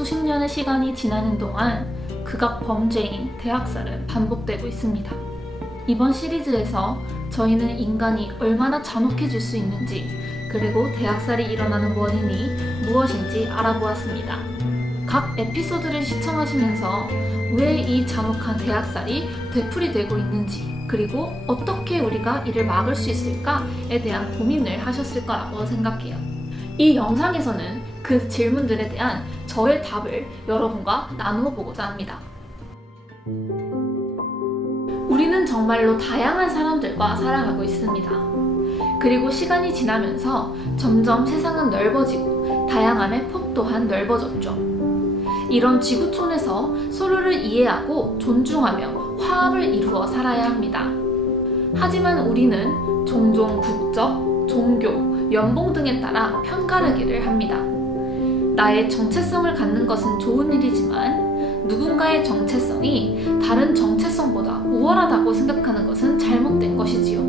수십 년의 시간이 지나는 동안 극악 범죄인 대학살은 반복되고 있습니다. 이번 시리즈에서 저희는 인간이 얼마나 잔혹해질 수 있는지, 그리고 대학살이 일어나는 원인이 무엇인지 알아보았습니다. 각 에피소드를 시청하시면서 왜 이 잔혹한 대학살이 되풀이되고 있는지, 그리고 어떻게 우리가 이를 막을 수 있을까에 대한 고민을 하셨을 거라고 생각해요. 이 영상에서는 그 질문들에 대한 저의 답을 여러분과 나누어 보고자 합니다. 우리는 정말로 다양한 사람들과 살아가고 있습니다. 그리고 시간이 지나면서 점점 세상은 넓어지고 다양함의 폭 또한 넓어졌죠. 이런 지구촌에서 서로를 이해하고 존중하며 화합을 이루어 살아야 합니다. 하지만 우리는 종종 국적, 종교, 연봉 등에 따라 편가르기를 합니다. 나의 정체성을 갖는 것은 좋은 일이지만 누군가의 정체성이 다른 정체성보다 우월하다고 생각하는 것은 잘못된 것이지요.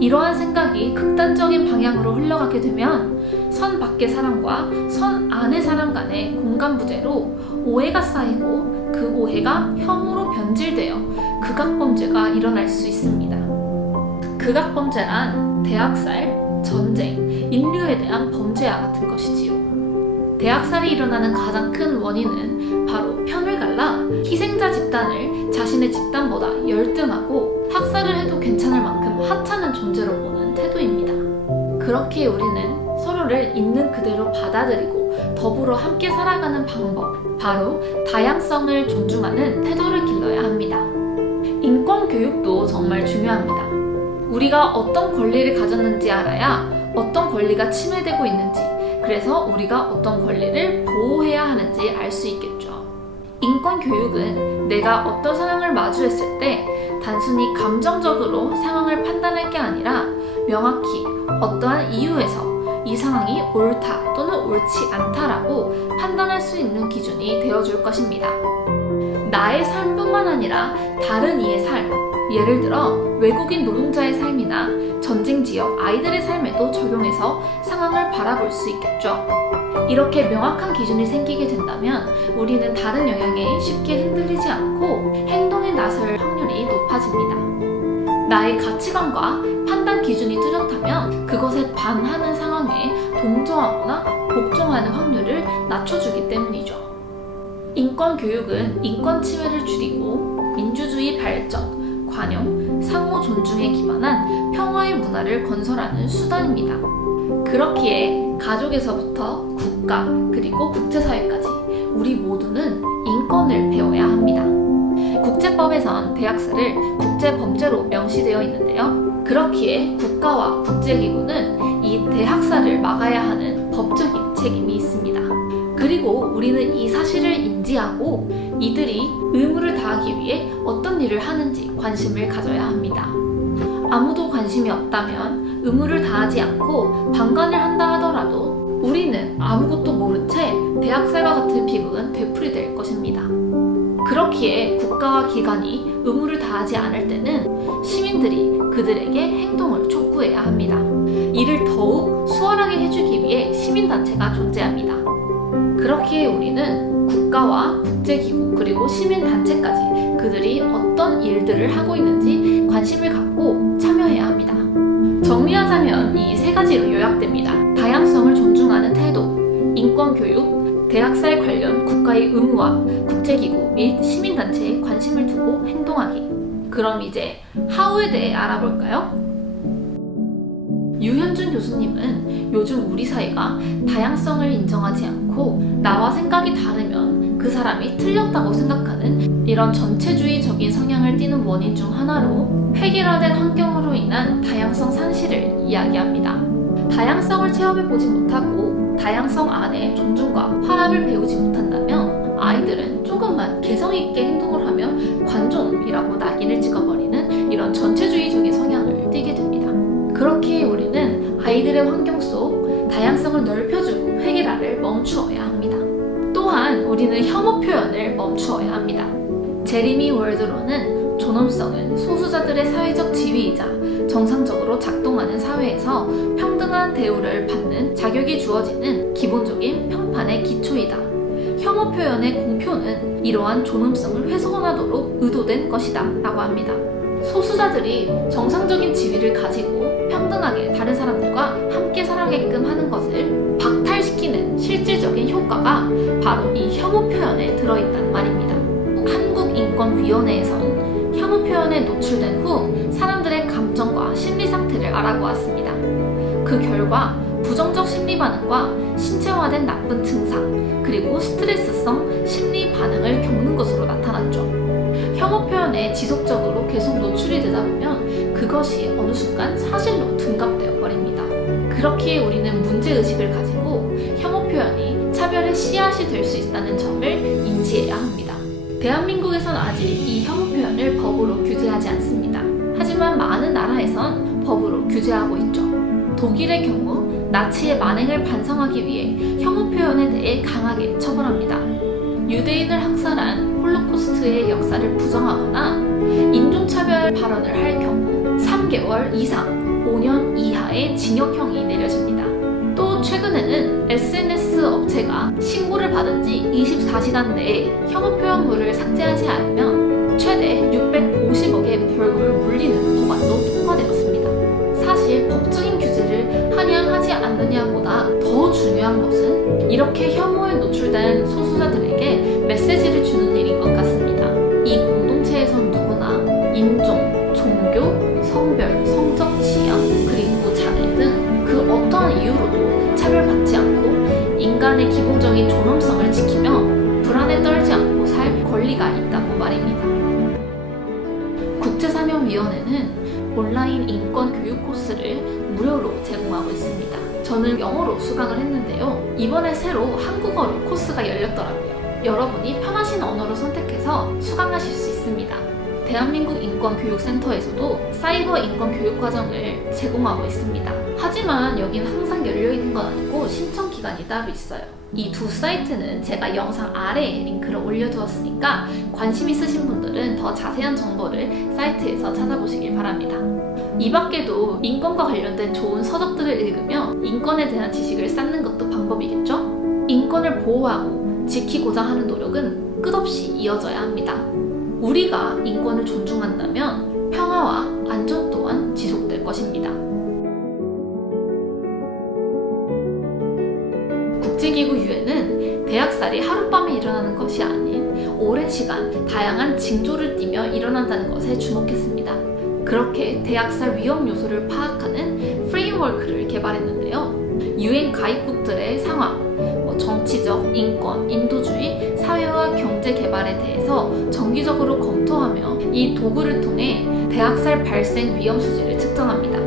이러한 생각이 극단적인 방향으로 흘러가게 되면 선 밖의 사람과 선 안의 사람 간의 공간 부재로 오해가 쌓이고 그 오해가 혐오로 변질되어 극악범죄가 일어날 수 있습니다. 극악범죄란 대학살, 전쟁, 인류에 대한 범죄와 같은 것이지요. 대학살이 일어나는 가장 큰 원인은 바로 편을 갈라 희생자 집단을 자신의 집단보다 열등하고 학살을 해도 괜찮을 만큼 하찮은 존재로 보는 태도입니다. 그렇기에 우리는 서로를 있는 그대로 받아들이고 더불어 함께 살아가는 방법, 바로 다양성을 존중하는 태도를 길러야 합니다. 인권 교육도 정말 중요합니다. 우리가 어떤 권리를 가졌는지 알아야 어떤 권리가 침해되고 있는지, 그래서 우리가 어떤 권리를 보호해야 하는지 알 수 있겠죠. 인권 교육은 내가 어떤 상황을 마주했을 때 단순히 감정적으로 상황을 판단할 게 아니라 명확히 어떠한 이유에서 이 상황이 옳다 또는 옳지 않다라고 판단할 수 있는 기준이 되어줄 것입니다. 나의 삶뿐만 아니라 다른 이의 삶, 예를 들어 외국인 노동자의 삶이나 전쟁 지역 아이들의 삶에도 적용해서 상황을 바라볼 수 있겠죠. 이렇게 명확한 기준이 생기게 된다면 우리는 다른 영향에 쉽게 흔들리지 않고 행동에 나설 확률이 높아집니다. 나의 가치관과 판단 기준이 뚜렷하면 그것에 반하는 상황에 동조하거나 복종하는 확률을 낮춰주기 때문이죠. 인권 교육은 인권 침해를 줄이고 민주주의 발전, 관용, 상호 존중에 기반한 평화의 문화를 건설하는 수단입니다. 그렇기에 가족에서부터 국가 그리고 국제사회까지 우리 모두는 인권을 배워야 합니다. 국제법에선 대학살을 국제범죄로 명시되어 있는데요. 그렇기에 국가와 국제기구는 이 대학살을 막아야 하는 법적인 책임이 있습니다. 그리고 우리는 이 사실을 인지하고 이들이 의무를 다하기 위해 어떤 일을 하는지 관심을 가져야 합니다. 아무도 관심이 없다면 의무를 다하지 않고 방관을 한다 하더라도 우리는 아무것도 모른 채 대학살과 같은 비극은 되풀이될 것입니다. 그렇기에 국가와 기관이 의무를 다하지 않을 때는 시민들이 그들에게 행동을 촉구해야 합니다. 이를 더욱 수월하게 해주기 위해 시민단체가 존재합니다. 그렇기에 우리는 국가와 국제기구 그리고 시민단체까지 그들이 어떤 일들을 하고 있는지 관심을 갖고 참여해야 합니다. 정리하자면 이 세 가지로 요약됩니다. 다양성을 존중하는 태도, 인권교육, 대학살 관련 국가의 의무와 국제기구 및 시민단체에 관심을 두고 행동하기. 그럼 이제 하우에 대해 알아볼까요? 유현준 교수님은 요즘 우리 사회가 다양성을 인정하지 않고 나와 생각이 다르면 그 사람이 틀렸다고 생각하는 이런 전체주의적인 성향을 띠는 원인 중 하나로 획일화된 환경으로 인한 다양성 상실을 이야기합니다. 다양성을 체험해보지 못하고 다양성 안에 존중과 화합을 배우지 못한다면 아이들은 조금만 개성있게 행동을 하면 관종이라고 낙인을 찍어버리는 이런 전체주의적인 성향을 띠게 됩니다. 그렇기에 우리는 아이들의 환경 속 다양성을 넓혀주고 획일화를 멈추어야 합니다. 또한 우리는 혐오 표현을 멈추어야 합니다. 제리미 월드로는 존엄성은 소수자들의 사회적 지위이자 정상적으로 작동하는 사회에서 평등한 대우를 받는 자격이 주어지는 기본적인 평판의 기초이다. 혐오 표현의 공표는 이러한 존엄성을 훼손하도록 의도된 것이다 라고 합니다. 소수자들이 정상적인 지위를 가지고 평등하게 다른 사람들과 함께 살아가게끔 하는 것을 박탈시키는 실질적인 효과가 바로 이 혐오 표현에 들어있다는 말입니다. 한국인권위원회에선 혐오 표현에 노출된 후 사람들의 감정과 심리 상태를 알아보았습니다. 그 결과 부정적 심리 반응과 신체화된 나쁜 증상, 그리고 스트레스성 심리 반응을 겪는 것으로 나타났죠. 혐오 표현에 지속적으로 계속 노출이 되다 보면 그것이 어느 순간 사실로 둔갑되어 버립니다. 그렇기에 우리는 문제의식을 가지고 혐오 표현이 차별의 씨앗이 될 수 있다는 점을 인지해야 합니다. 대한민국에선 아직 이 혐오 표현을 법으로 규제하지 않습니다. 하지만 많은 나라에선 법으로 규제하고 있죠. 독일의 경우 나치의 만행을 반성하기 위해 혐오 표현에 대해 강하게 처벌합니다. 유대인을 학살한 홀로코스트의 역사를 부정하거나 인종차별 발언을 할 경우 3개월 이상 5년 이하의 징역형이 내려집니다. 또 최근에는 SNS 업체가 신고를 받은 지 24시간 내에 혐오 표현물을 삭제하지 않으면 최대 650억의 벌금을 물리는 법안도 통과되었습니다. 사실 법적인 규제를 하냐 하지 않느냐보다 더 중요한 것은 이렇게 혐오에 노출된 소수자들에게 메시지를 주는 일인 것 같습니다. 이 공동체에선 누구나 인종, 종교, 성별, 성적 취향, 그리고 장애 등 그 어떠한 이유로도 차별받지 않고 인간의 기본적인 존엄성을 지키며 불안에 떨지 않고 살 권리가 있다고 말입니다. 국제사면위원회는 온라인 인권 교육 코스를 무료로 제공하고 있습니다. 저는 영어로 수강을 했는데요. 이번에 새로 한국어로 코스가 열렸더라고요. 여러분이 편하신 언어로 선택해서 수강하실 수 있습니다. 대한민국 인권교육센터에서도 사이버 인권교육 과정을 제공하고 있습니다. 하지만 여기는 항상 열려있는 건 아니고 신청 기간이 따로 있어요. 이 두 사이트는 제가 영상 아래에 링크를 올려두었으니까 관심 있으신 분들은 더 자세한 정보를 사이트에서 찾아보시길 바랍니다. 이 밖에도 인권과 관련된 좋은 서적들을 읽으며 인권에 대한 지식을 쌓는 것도 방법이겠죠? 인권을 보호하고 지키고자 하는 노력은 끝없이 이어져야 합니다. 우리가 인권을 존중한다면 평화와 안전 또한 지속될 것입니다. 국제기구 유엔은 대학살이 하룻밤에 일어나는 것이 아닌 오랜 시간 다양한 징조를 띠며 일어난다는 것에 주목했습니다. 그렇게 대학살 위험 요소를 파악하는 프레임워크를 개발했는데요. 유엔 가입국들의 상황, 정치적, 인권, 인도주의, 사회와 경제 개발에 대해서 정기적으로 검토하며 이 도구를 통해 대학살 발생 위험 수지를 측정합니다.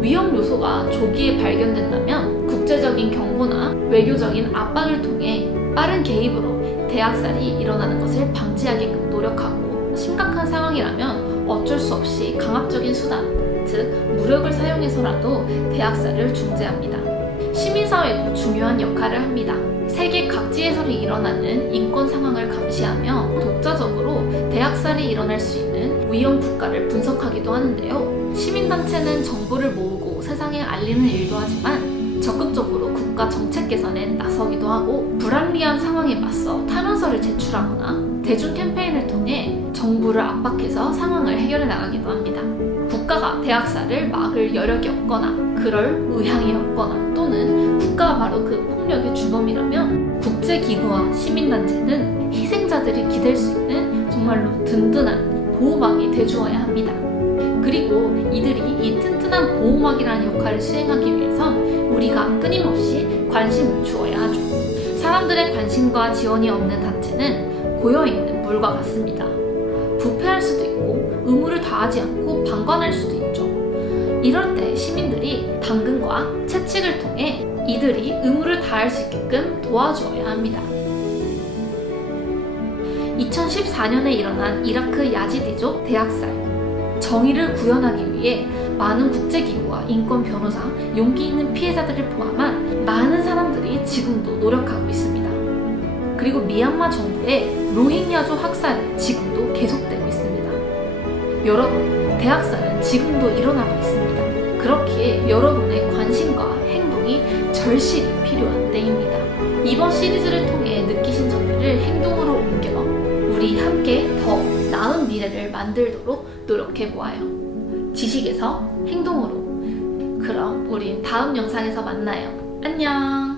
위험 요소가 조기에 발견된다면 국제적인 경고나 외교적인 압박을 통해 빠른 개입으로 대학살이 일어나는 것을 방지하게끔 노력하고 심각한 상황이라면 어쩔 수 없이 강압적인 수단, 즉 무력을 사용해서라도 대학살을 중재합니다. 시민사회도 중요한 역할을 합니다. 세계 각지에서 일어나는 인권 상황을 감시하며 독자적으로 대학살이 일어날 수 있는 위험 국가를 분석하기도 하는데요. 시민단체는 정보를 모으고 세상에 알리는 일도 하지만 적극적으로 국가 정책 개선에 나서기도 하고 불합리한 상황에 맞서 탄원서를 제출하거나 대중 캠페인을 통해 정부를 압박해서 상황을 해결해 나가기도 합니다. 국가가 대학살을 막을 여력이 없거나 그럴 의향이 없거나 또는 국가가 바로 그 폭력의 주범이라면 국제기구와 시민단체는 희생자들이 기댈 수 있는 정말로 든든한 보호막이 돼주어야 합니다. 그리고 이들이 이 튼튼한 보호막이라는 역할을 수행하기 위해선 우리가 끊임없이 관심을 주어야 하죠. 사람들의 관심과 지원이 없는 단체는 고여있는 물과 같습니다. 부패할 수도 있고 의무를 다하지 않고 방관할 수도 있죠. 이럴 때 시민들이 당근과 채찍을 통해 이들이 의무를 다할 수 있게끔 도와주어야 합니다. 2014년에 일어난 이라크 야지디족 대학살. 정의를 구현하기 위해 많은 국제기구와 인권 변호사, 용기 있는 피해자들을 포함한 많은 사람들이 지금도 노력하고 있습니다. 그리고 미얀마 정부의 로힝야족 학살은 지금도 계속되고 있습니다. 여러분, 대학살은 지금도 일어나고 있습니다. 그렇기에 여러분의 관심과 행동이 행동이 절실히 필요한 때입니다. 이번 시리즈를 통해 느끼신 점들을 행동으로 옮겨 우리 함께 더 나은 미래를 만들도록 노력해보아요. 지식에서 행동으로. 그럼 우린 다음 영상에서 만나요. 안녕!